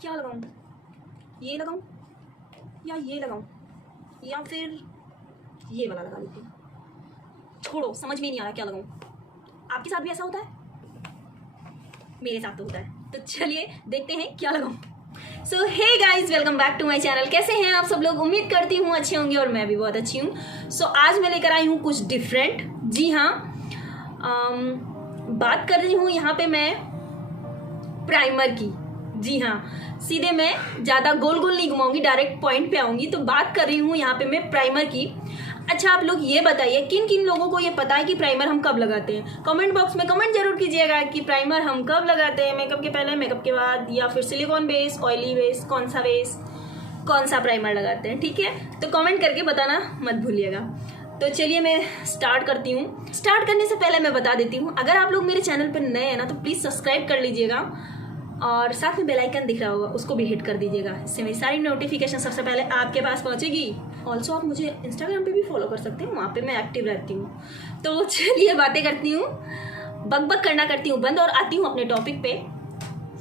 क्या लगाऊं? ये लगाऊं या ये लगाऊं या फिर ये वाला लगा लेती हूँ। छोड़ो, समझ में नहीं आ रहा क्या लगाऊं। आपके साथ भी ऐसा होता है? मेरे साथ तो होता है। तो चलिए देखते हैं क्या लगाऊं। So hey guys, welcome back to my channel. कैसे हैं आप सब लोग? उम्मीद करती हूँ अच्छे होंगे और मैं भी बहुत अच्छी हूँ। सो आज मैं लेकर आई हूँ कुछ डिफरेंट। जी हाँ, बात कर रही हूँ यहाँ पे मैं प्राइमर की। जी हाँ, सीधे मैं ज़्यादा गोल गोल नहीं घुमाऊंगी, डायरेक्ट पॉइंट पे आऊंगी। तो बात कर रही हूँ यहाँ पे मैं प्राइमर की। अच्छा, आप लोग ये बताइए किन किन लोगों को ये पता है कि प्राइमर हम कब लगाते हैं? कमेंट बॉक्स में कमेंट जरूर कीजिएगा कि प्राइमर हम कब लगाते हैं, मेकअप के पहले, मेकअप के बाद, या फिर सिलिकॉन बेस, ऑयली बेस, कौन सा प्राइमर लगाते हैं। ठीक है, तो कमेंट करके बताना मत भूलिएगा। तो चलिए मैं स्टार्ट करती हूँ। स्टार्ट करने से पहले मैं बता देती हूँ, अगर आप लोग मेरे चैनल पर नए हैं ना तो प्लीज़ सब्सक्राइब कर लीजिएगा और साथ में बेल आइकन दिख रहा होगा, उसको भी हिट कर दीजिएगा। इससे मेरी सारी नोटिफिकेशन सबसे पहले आपके पास पहुंचेगी। ऑल्सो आप मुझे इंस्टाग्राम पे भी फॉलो कर सकते हैं, वहाँ पे मैं एक्टिव रहती हूँ। तो चलिए बातें करती हूँ, बक करना करती हूँ बंद और आती हूँ अपने टॉपिक पे।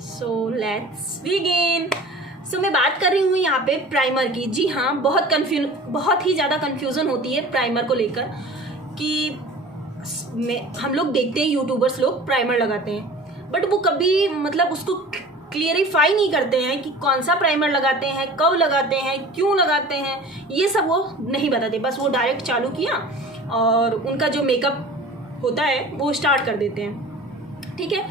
So let's begin. सो मैं बात कर रही हूँ यहाँ पे प्राइमर की। जी हाँ, बहुत ही ज़्यादा कन्फ्यूज़न होती है प्राइमर को लेकर कि हम लोग देखते हैं यूट्यूबर्स लोग प्राइमर लगाते हैं, बट वो कभी मतलब उसको क्लियरिफाई नहीं करते हैं कि कौन सा प्राइमर लगाते हैं, कब लगाते हैं, क्यों लगाते हैं, ये सब वो नहीं बताते। बस वो डायरेक्ट चालू किया और उनका जो मेकअप होता है वो स्टार्ट कर देते हैं। ठीक है,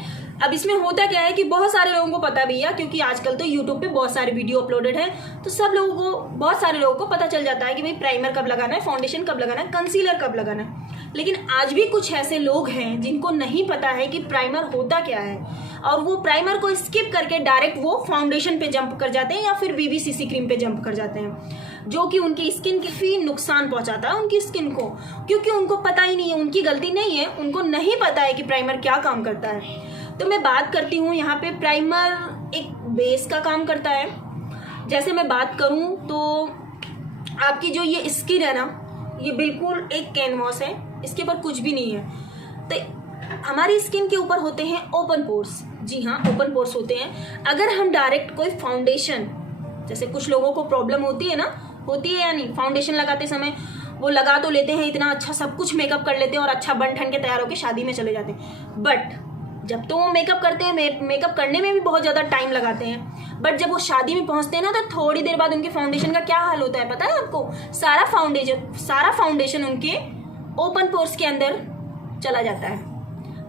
अब इसमें होता क्या है कि बहुत सारे लोगों को पता भी है, क्योंकि आजकल तो यूट्यूब पे बहुत सारे वीडियो अपलोडेड हैं, तो सब लोगों को, बहुत सारे लोगों को पता चल जाता है कि भाई प्राइमर कब लगाना है, फाउंडेशन कब लगाना है, कंसीलर कब लगाना है। लेकिन आज भी कुछ ऐसे लोग हैं जिनको नहीं पता है कि प्राइमर होता क्या है, और वो प्राइमर को स्किप करके डायरेक्ट वो फाउंडेशन पे जंप कर जाते हैं या फिर बीबीसीसी क्रीम पे जंप कर जाते हैं, जो कि उनकी स्किन की भी नुकसान पहुंचाता है उनकी स्किन को, क्योंकि उनको पता ही नहीं है। उनकी गलती नहीं है, उनको नहीं पता है कि प्राइमर क्या काम करता है। तो मैं बात करती हूँ यहाँ पे, प्राइमर एक बेस का काम करता है। जैसे मैं बात करूँ तो आपकी जो ये स्किन है ना, ये बिल्कुल एक कैनवास है, इसके ऊपर कुछ भी नहीं है। तो हमारी स्किन के ऊपर होते हैं ओपन पोर्स। जी हाँ, ओपन पोर्स होते हैं। अगर हम डायरेक्ट कोई फाउंडेशन, जैसे कुछ लोगों को प्रॉब्लम होती है ना, होती है या नहीं, फाउंडेशन लगाते समय वो लगा तो लेते हैं, इतना अच्छा सब कुछ मेकअप कर लेते हैं और अच्छा बन ठन के तैयार होकर शादी में चले जाते हैं, बट जब तो वो मेकअप करते हैं, मेकअप करने में भी बहुत ज़्यादा टाइम लगाते हैं, बट जब वो शादी में पहुंचते हैं ना तो थोड़ी देर बाद उनके फाउंडेशन का क्या हाल होता है पता है आपको? सारा फाउंडेशन उनके ओपन पोर्स के अंदर चला जाता है।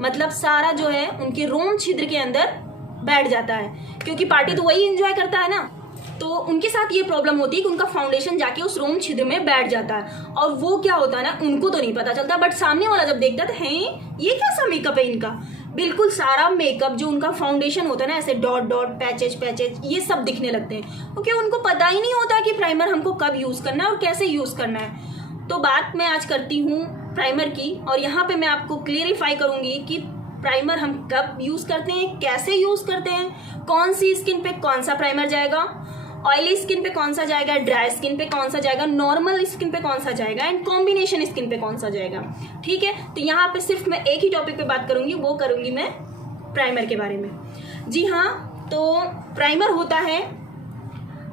मतलब सारा जो है उनके रोम छिद्र के अंदर बैठ जाता है, क्योंकि पार्टी तो वही एंजॉय करता है ना। तो उनके साथ ये प्रॉब्लम होती है कि उनका फाउंडेशन जाके उस रोम छिद्र में बैठ जाता है, और वो क्या होता है ना, उनको तो नहीं पता चलता, बट सामने वाला जब देखता है, ये कैसा मेकअप है इनका, बिल्कुल सारा मेकअप जो उनका फाउंडेशन होता है ना, ऐसे डॉट डॉट, पैचेज, ये सब दिखने लगते हैं, क्योंकि उनको पता ही नहीं होता कि प्राइमर हमको कब यूज करना है और कैसे यूज करना है। तो बात मैं आज करती हूँ प्राइमर की, और यहाँ पे मैं आपको क्लियरिफाई करूंगी कि प्राइमर हम कब यूज करते हैं, कैसे यूज करते हैं, कौन सी स्किन पे कौन सा प्राइमर जाएगा, ऑयली स्किन पे कौन सा जाएगा, ड्राई स्किन पे कौन सा जाएगा, नॉर्मल स्किन पे कौन सा जाएगा, एंड कॉम्बिनेशन स्किन पे कौन सा जाएगा। ठीक है, तो यहाँ पे सिर्फ मैं एक ही टॉपिक पे बात करूंगी, वो करूंगी मैं प्राइमर के बारे में। जी हाँ, तो प्राइमर होता है,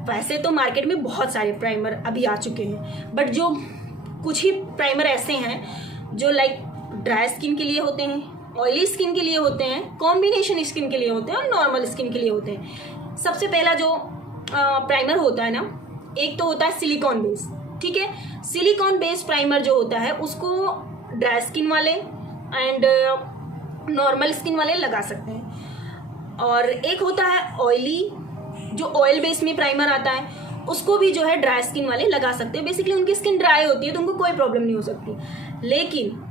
वैसे तो मार्केट में बहुत सारे प्राइमर अभी आ चुके हैं, बट जो कुछ ही प्राइमर ऐसे हैं जो लाइक ड्राई स्किन के लिए होते हैं, ऑयली स्किन के लिए होते हैं, कॉम्बिनेशन स्किन के लिए होते हैं और नॉर्मल स्किन के लिए होते हैं। सबसे पहला जो प्राइमर होता है ना, एक तो होता है सिलिकॉन बेस। ठीक है, सिलिकॉन बेस प्राइमर जो होता है उसको ड्राई स्किन वाले एंड नॉर्मल स्किन वाले लगा सकते हैं, और एक होता है ऑयली, जो ऑयल बेस में प्राइमर आता है, उसको भी जो है ड्राई स्किन वाले लगा सकते हैं। बेसिकली उनकी स्किन ड्राई होती है तो उनको कोई प्रॉब्लम नहीं हो सकती, लेकिन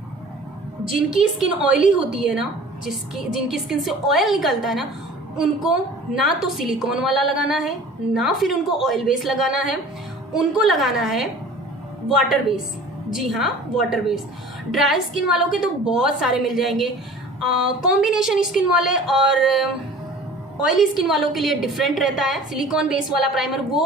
जिनकी स्किन ऑयली होती है ना, जिनकी स्किन से ऑयल निकलता है ना, उनको ना तो सिलिकॉन वाला लगाना है, ना फिर उनको ऑयल बेस लगाना है, उनको लगाना है वाटर बेस। जी हाँ, वाटर बेस। ड्राई स्किन वालों के तो बहुत सारे मिल जाएंगे, कॉम्बिनेशन स्किन वाले और ऑयली स्किन वालों के लिए डिफरेंट रहता है। सिलिकॉन बेस वाला प्राइमर वो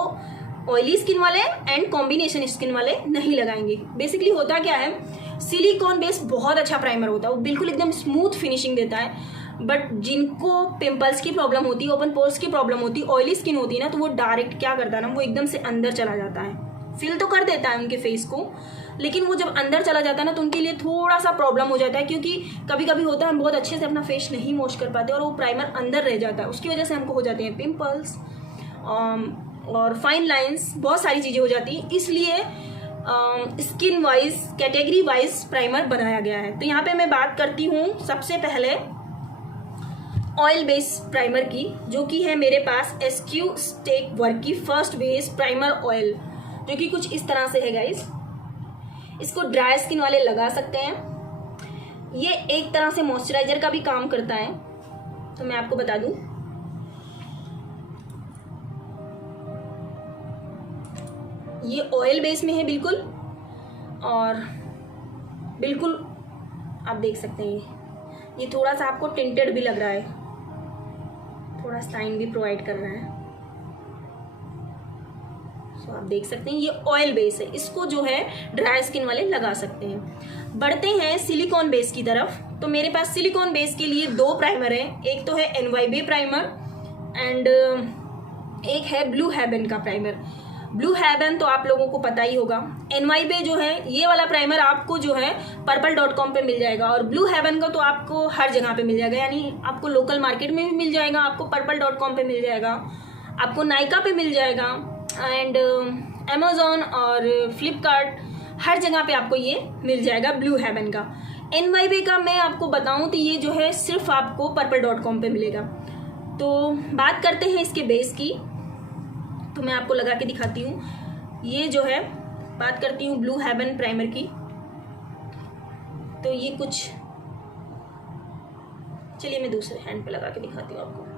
ऑयली स्किन वाले एंड कॉम्बिनेशन स्किन वाले नहीं लगाएंगे। बेसिकली होता क्या है, सिलिकॉन बेस बहुत अच्छा प्राइमर होता है, वो बिल्कुल एकदम स्मूथ फिनिशिंग देता है, बट जिनको पिंपल्स की प्रॉब्लम होती है, ओपन पोर्स की प्रॉब्लम होती है, ऑयली स्किन होती है ना, तो वो डायरेक्ट क्या करता है ना, वो एकदम से अंदर चला जाता है, फिल तो कर देता है उनके फेस को, लेकिन वो जब अंदर चला जाता है ना तो उनके लिए थोड़ा सा प्रॉब्लम हो जाता है, क्योंकि कभी कभी होता है हम बहुत अच्छे से अपना फेस नहीं वॉश कर पाते और वो प्राइमर अंदर रह जाता है, उसकी वजह से हमको हो जाते हैं पिंपल्स और फाइन लाइंस, बहुत सारी चीज़ें हो जाती हैं। इसलिए skin wise, category wise primer बनाया गया है। तो यहाँ पे मैं बात करती हूँ सबसे पहले ऑयल बेस प्राइमर की, जो कि है मेरे पास एसक्यू स्टेक वर्क की फर्स्ट बेस प्राइमर ऑयल, जो कि कुछ इस तरह से है गाइस। इसको ड्राई स्किन वाले लगा सकते हैं। ये एक तरह से मॉइस्चराइजर का भी काम करता है, तो मैं आपको बता दूं, ये ऑयल बेस में है बिल्कुल, और बिल्कुल आप देख सकते हैं ये थोड़ा सा आपको टिंटेड भी लग रहा है, थोड़ा साइन भी प्रोवाइड कर रहा है। सो आप देख सकते हैं ये ऑयल बेस है, इसको जो है ड्राई स्किन वाले लगा सकते हैं। बढ़ते हैं सिलिकॉन बेस की तरफ। तो मेरे पास सिलिकॉन बेस के लिए दो प्राइमर हैं, एक तो है NYB प्राइमर एंड एक है ब्लू हेवन का प्राइमर। ब्लू हेवन तो आप लोगों को पता ही होगा। NYB जो है ये वाला प्राइमर आपको जो है purple.com पे मिल जाएगा, और ब्लू हेवन का तो आपको हर जगह पे मिल जाएगा, यानी आपको लोकल मार्केट में भी मिल जाएगा, आपको purple.com पे मिल जाएगा, आपको नाइका पे मिल जाएगा, एंड अमेजोन और फ्लिपकार्ट, हर जगह पे आपको ये मिल जाएगा ब्लू हेवन का। NYB का मैं आपको बताऊं तो ये जो है सिर्फ आपको purple.com पे मिलेगा। तो बात करते हैं इसके बेस की, तो मैं आपको लगा के दिखाती हूँ। ये जो है, बात करती हूँ ब्लू हेवन प्राइमर की, तो ये कुछ, चलिए मैं दूसरे हैंड पे लगा के दिखाती हूँ आपको।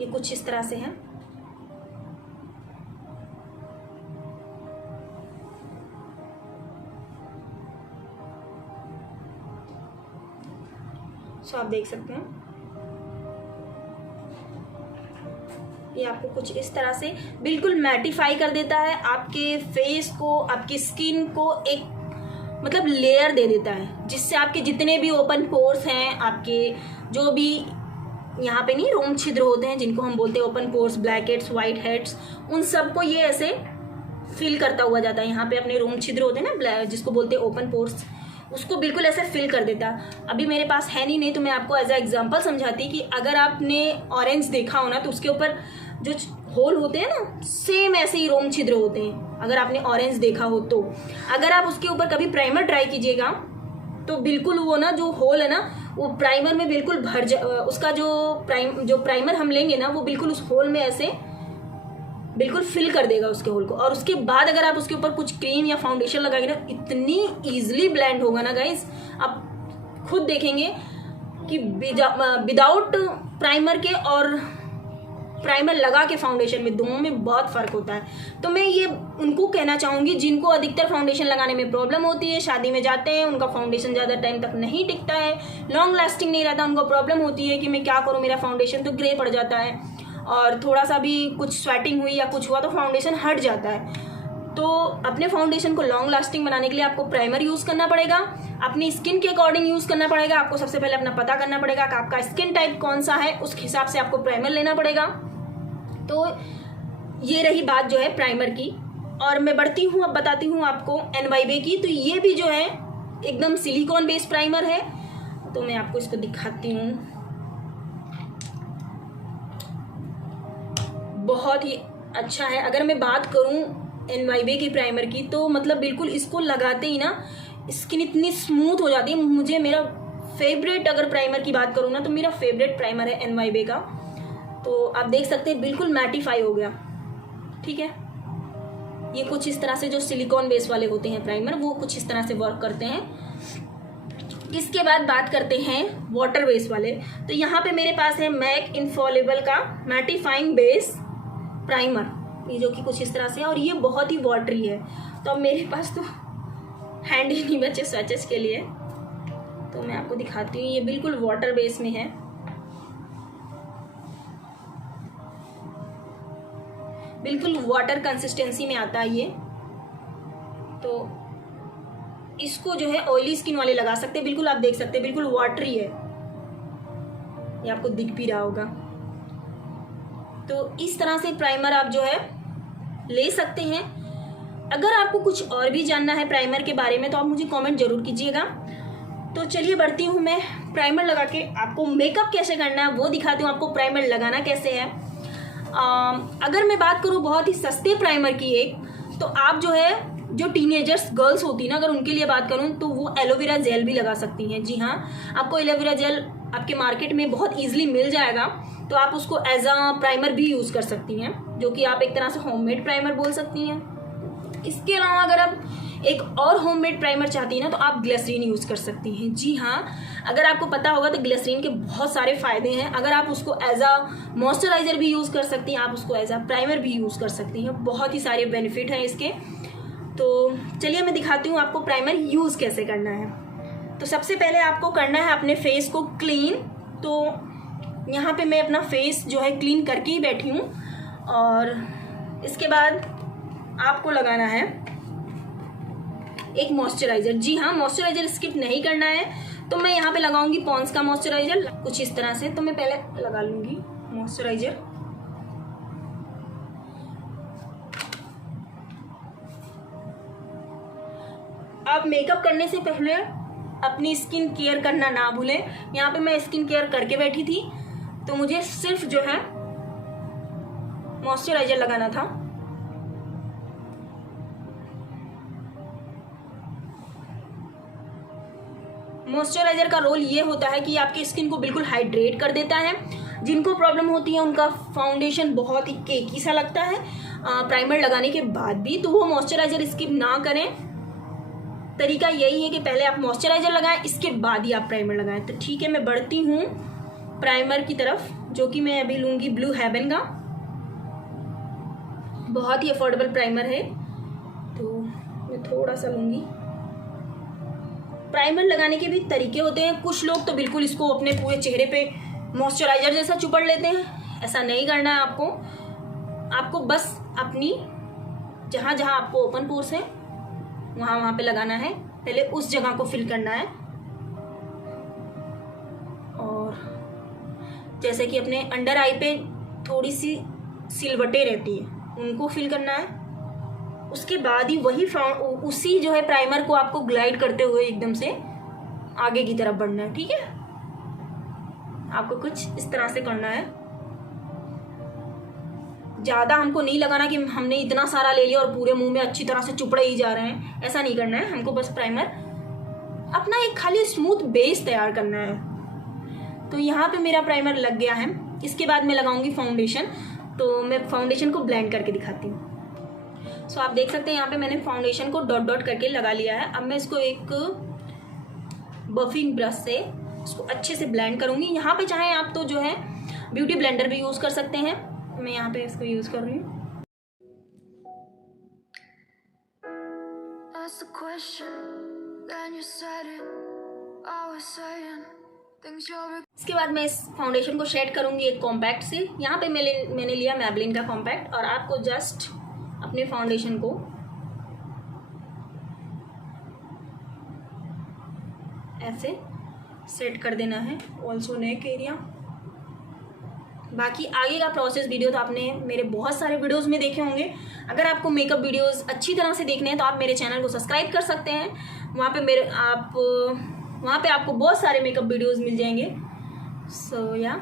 ये कुछ इस तरह से है। सो आप देख सकते हैं ये आपको कुछ इस तरह से बिल्कुल मैटिफाई कर देता है, आपके फेस को, आपकी स्किन को एक मतलब लेयर दे देता है, जिससे आपके जितने भी ओपन पोर्स हैं, आपके जो भी यहाँ पे नहीं रोम छिद्र होते हैं जिनको हम बोलते हैं open pores, black heads, white heads, उन सबको ये ऐसे फिल करता हुआ जाता है। यहाँ पे अपने रोम छिद्र होते हैं ना जिसको बोलते हैं ओपन पोर्स, उसको बिल्कुल ऐसे फिल कर देता। अभी मेरे पास है नहीं तो मैं आपको एज ए एग्जांपल समझाती कि अगर आपने ऑरेंज देखा हो ना तो उसके ऊपर जो होल होते हैं ना, सेम ऐसे ही रोम छिद्र होते हैं। अगर आपने ऑरेंज देखा हो तो अगर आप उसके ऊपर कभी प्राइमर ट्राई कीजिएगा तो बिल्कुल वो ना जो होल है ना वो प्राइमर में बिल्कुल भर उसका जो प्राइमर हम लेंगे ना वो बिल्कुल उस होल में ऐसे बिल्कुल फिल कर देगा उसके होल को। और उसके बाद अगर आप उसके ऊपर कुछ क्रीम या फाउंडेशन लगाएंगे ना, इतनी ईजिली ब्लेंड होगा ना गाइस, आप खुद देखेंगे कि विदाउट प्राइमर के और प्राइमर लगा के फाउंडेशन में, दोनों में बहुत फर्क होता है। तो मैं ये उनको कहना चाहूँगी जिनको अधिकतर फाउंडेशन लगाने में प्रॉब्लम होती है, शादी में जाते हैं, उनका फाउंडेशन ज़्यादा टाइम तक नहीं टिकता है, लॉन्ग लास्टिंग नहीं रहता, उनको प्रॉब्लम होती है कि मैं क्या करूँ, मेरा फाउंडेशन तो ग्रे पड़ जाता है, और थोड़ा सा भी कुछ स्वेटिंग हुई या कुछ हुआ तो फाउंडेशन हट जाता है। तो अपने फाउंडेशन को लॉन्ग लास्टिंग बनाने के लिए आपको प्राइमर यूज़ करना पड़ेगा, अपनी स्किन के अकॉर्डिंग यूज़ करना पड़ेगा। आपको सबसे पहले अपना पता करना पड़ेगा कि आपका स्किन टाइप कौन सा है, उस हिसाब से आपको प्राइमर लेना पड़ेगा। तो ये रही बात जो है प्राइमर की। और मैं बढ़ती हूँ, अब बताती हूँ आपको NYB की। तो ये भी जो है एकदम सिलिकॉन बेस्ड प्राइमर है, तो मैं आपको इसको दिखाती हूँ। बहुत ही अच्छा है। अगर मैं बात करूँ NYB की प्राइमर की तो मतलब बिल्कुल इसको लगाते ही ना स्किन इतनी स्मूथ हो जाती है। मुझे मेरा फेवरेट, अगर प्राइमर की बात करूँ ना तो मेरा फेवरेट प्राइमर है NYB का। तो आप देख सकते हैं बिल्कुल मैटिफाई हो गया, ठीक है। ये कुछ इस तरह से जो सिलिकॉन बेस वाले होते हैं प्राइमर, वो कुछ इस तरह से वर्क करते हैं। इसके बाद बात करते हैं वाटर बेस वाले। तो यहाँ पे मेरे पास है मैक इनफॉलेबल का मैटिफाइंग बेस प्राइमर, ये जो कि कुछ इस तरह से है, और ये बहुत ही वाटरी है। तो अब मेरे पास तो हैंड ही नहीं बचे स्वैचेस के लिए, तो मैं आपको दिखाती हूँ। ये बिल्कुल वाटर बेस में है, बिल्कुल वाटर कंसिस्टेंसी में आता है ये। तो इसको जो है ऑयली स्किन वाले लगा सकते हैं। बिल्कुल आप देख सकते हैं बिल्कुल वाटरी है, ये आपको दिख भी रहा होगा। तो इस तरह से प्राइमर आप जो है ले सकते हैं। अगर आपको कुछ और भी जानना है प्राइमर के बारे में तो आप मुझे कमेंट जरूर कीजिएगा। तो चलिए बढ़ती हूँ मैं प्राइमर लगा के आपको मेकअप कैसे करना है वो दिखाती हूँ, आपको प्राइमर लगाना कैसे है। अगर मैं बात करूँ बहुत ही सस्ते प्राइमर की एक, तो आप जो है जो टीनेजर्स गर्ल्स होती है ना, अगर उनके लिए बात करूँ तो वो एलोवेरा जेल भी लगा सकती हैं। जी हाँ, आपको एलोवेरा जेल आपके मार्केट में बहुत ईजिली मिल जाएगा, तो आप उसको एज अ प्राइमर भी यूज़ कर सकती हैं, जो कि आप एक तरह से होममेड प्राइमर बोल सकती हैं। इसके अलावा अगर आप एक और होममेड प्राइमर चाहती हैं ना, तो आप ग्लिसरीन यूज़ कर सकती हैं। जी हाँ, अगर आपको पता होगा तो ग्लिसरीन के बहुत सारे फ़ायदे हैं। अगर आप उसको एज अ मॉइस्चराइज़र भी यूज़ कर सकती हैं, आप उसको एज अ प्राइमर भी यूज़ कर सकती हैं। बहुत ही सारे बेनिफिट हैं इसके। तो चलिए मैं दिखाती हूँ आपको प्राइमर यूज़ कैसे करना है। तो सबसे पहले आपको करना है अपने फेस को क्लीन। तो यहाँ पे मैं अपना फेस जो है क्लीन करके ही बैठी हूँ, और इसके बाद आपको लगाना है एक मॉइस्चराइज़र। जी हाँ, मॉइस्चराइज़र स्किप नहीं करना है। तो मैं यहाँ पे लगाऊंगी पॉन्ड्स का मॉइस्चराइज़र कुछ इस तरह से। तो मैं पहले लगा लूँगी मॉइस्चराइज़र। आप मेकअप करने से पहले अपनी स्किन केयर करना ना भूलें। यहाँ पे मैं स्किन केयर करके बैठी थी, तो मुझे सिर्फ जो है मॉइस्चराइज़र लगाना था। मॉइस्चराइज़र का रोल ये होता है कि आपकी स्किन को बिल्कुल हाइड्रेट कर देता है। जिनको प्रॉब्लम होती है उनका फाउंडेशन बहुत ही केकी सा लगता है प्राइमर लगाने के बाद भी, तो वो मॉइस्चराइज़र स्किप ना करें। तरीका यही है कि पहले आप मॉइस्चराइज़र लगाएं, इसके बाद ही आप प्राइमर लगाएं। तो ठीक है, मैं बढ़ती हूँ प्राइमर की तरफ, जो कि मैं अभी लूँगी ब्लू हेवन का। बहुत ही अफोर्डेबल प्राइमर है, तो मैं थोड़ा सा लूँगी। प्राइमर लगाने के भी तरीके होते हैं। कुछ लोग तो बिल्कुल इसको अपने पूरे चेहरे पे मॉइस्चराइज़र जैसा चुपड़ लेते हैं। ऐसा नहीं करना है आपको। आपको बस अपनी जहाँ जहाँ आपको ओपन पोर्स है वहाँ पे लगाना है। पहले उस जगह को फिल करना है, और जैसे कि अपने अंडर आई पे थोड़ी सी सिलवटें रहती है, उनको फिल करना है। उसके बाद ही वही उसी जो है प्राइमर को आपको ग्लाइड करते हुए एकदम से आगे की तरफ बढ़ना है। ठीक है, आपको कुछ इस तरह से करना है। ज़्यादा हमको नहीं लगाना कि हमने इतना सारा ले लिया और पूरे मुंह में अच्छी तरह से चुपड़े ही जा रहे हैं, ऐसा नहीं करना है। हमको बस प्राइमर अपना एक खाली स्मूथ बेस तैयार करना है। तो यहाँ पे मेरा प्राइमर लग गया है। इसके बाद मैं लगाऊंगी फाउंडेशन। तो मैं फाउंडेशन को ब्लेंड करके दिखाती हूँ। सो आप देख सकते हैं यहाँ पे मैंने फाउंडेशन को डॉट डॉट करके लगा लिया है। अब मैं इसको एक बफिंग ब्रश से इसको अच्छे से ब्लेंड करूँगी। यहाँ पे चाहे आप तो जो है ब्यूटी ब्लेंडर भी यूज़ कर सकते हैं। मैं यहाँ पे इसको यूज़ कर रही हूँ। इसके बाद मैं इस फाउंडेशन को शेड करूँगी एक कॉम्पैक्ट से। यहाँ पे मैंने लिया मैबलिन का कॉम्पैक्ट, और आपको जस्ट अपने फाउंडेशन को ऐसे सेट कर देना है, ऑल्सो नेक एरिया। बाकी आगे का प्रोसेस वीडियो तो आपने मेरे बहुत सारे वीडियोस में देखे होंगे। अगर आपको मेकअप वीडियोस अच्छी तरह से देखने हैं तो आप मेरे चैनल को सब्सक्राइब कर सकते हैं। वहाँ पे आपको बहुत सारे मेकअप वीडियोस मिल जाएंगे। सो या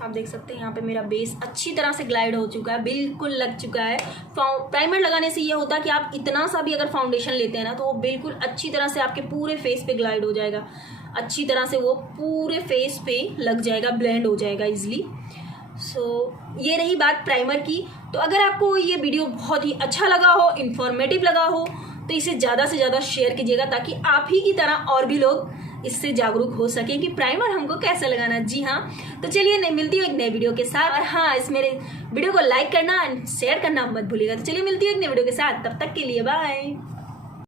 आप देख सकते हैं यहाँ पे मेरा बेस अच्छी तरह से ग्लाइड हो चुका है, बिल्कुल लग चुका है। प्राइमर लगाने से ये होता है कि आप इतना सा भी अगर फाउंडेशन लेते हैं ना, तो वो बिल्कुल अच्छी तरह से आपके पूरे फेस पे ग्लाइड हो जाएगा। अच्छी तरह से वो पूरे फेस पे लग जाएगा, ब्लेंड हो जाएगा इजीली। सो ये रही बात प्राइमर की। तो अगर आपको ये वीडियो बहुत ही अच्छा लगा हो, इन्फॉर्मेटिव लगा हो, तो इसे ज़्यादा से ज़्यादा शेयर कीजिएगा, ताकि आप ही की तरह और भी लोग इससे जागरूक हो सके कि प्राइमर हमको कैसे लगाना। जी हाँ, तो चलिए मिलती हूँ एक नए वीडियो के साथ। और हाँ, इस मेरे वीडियो को लाइक करना एंड शेयर करना मत भूलिएगा। तो चलिए मिलती हूँ एक नए वीडियो के साथ, तब तक के लिए बाय।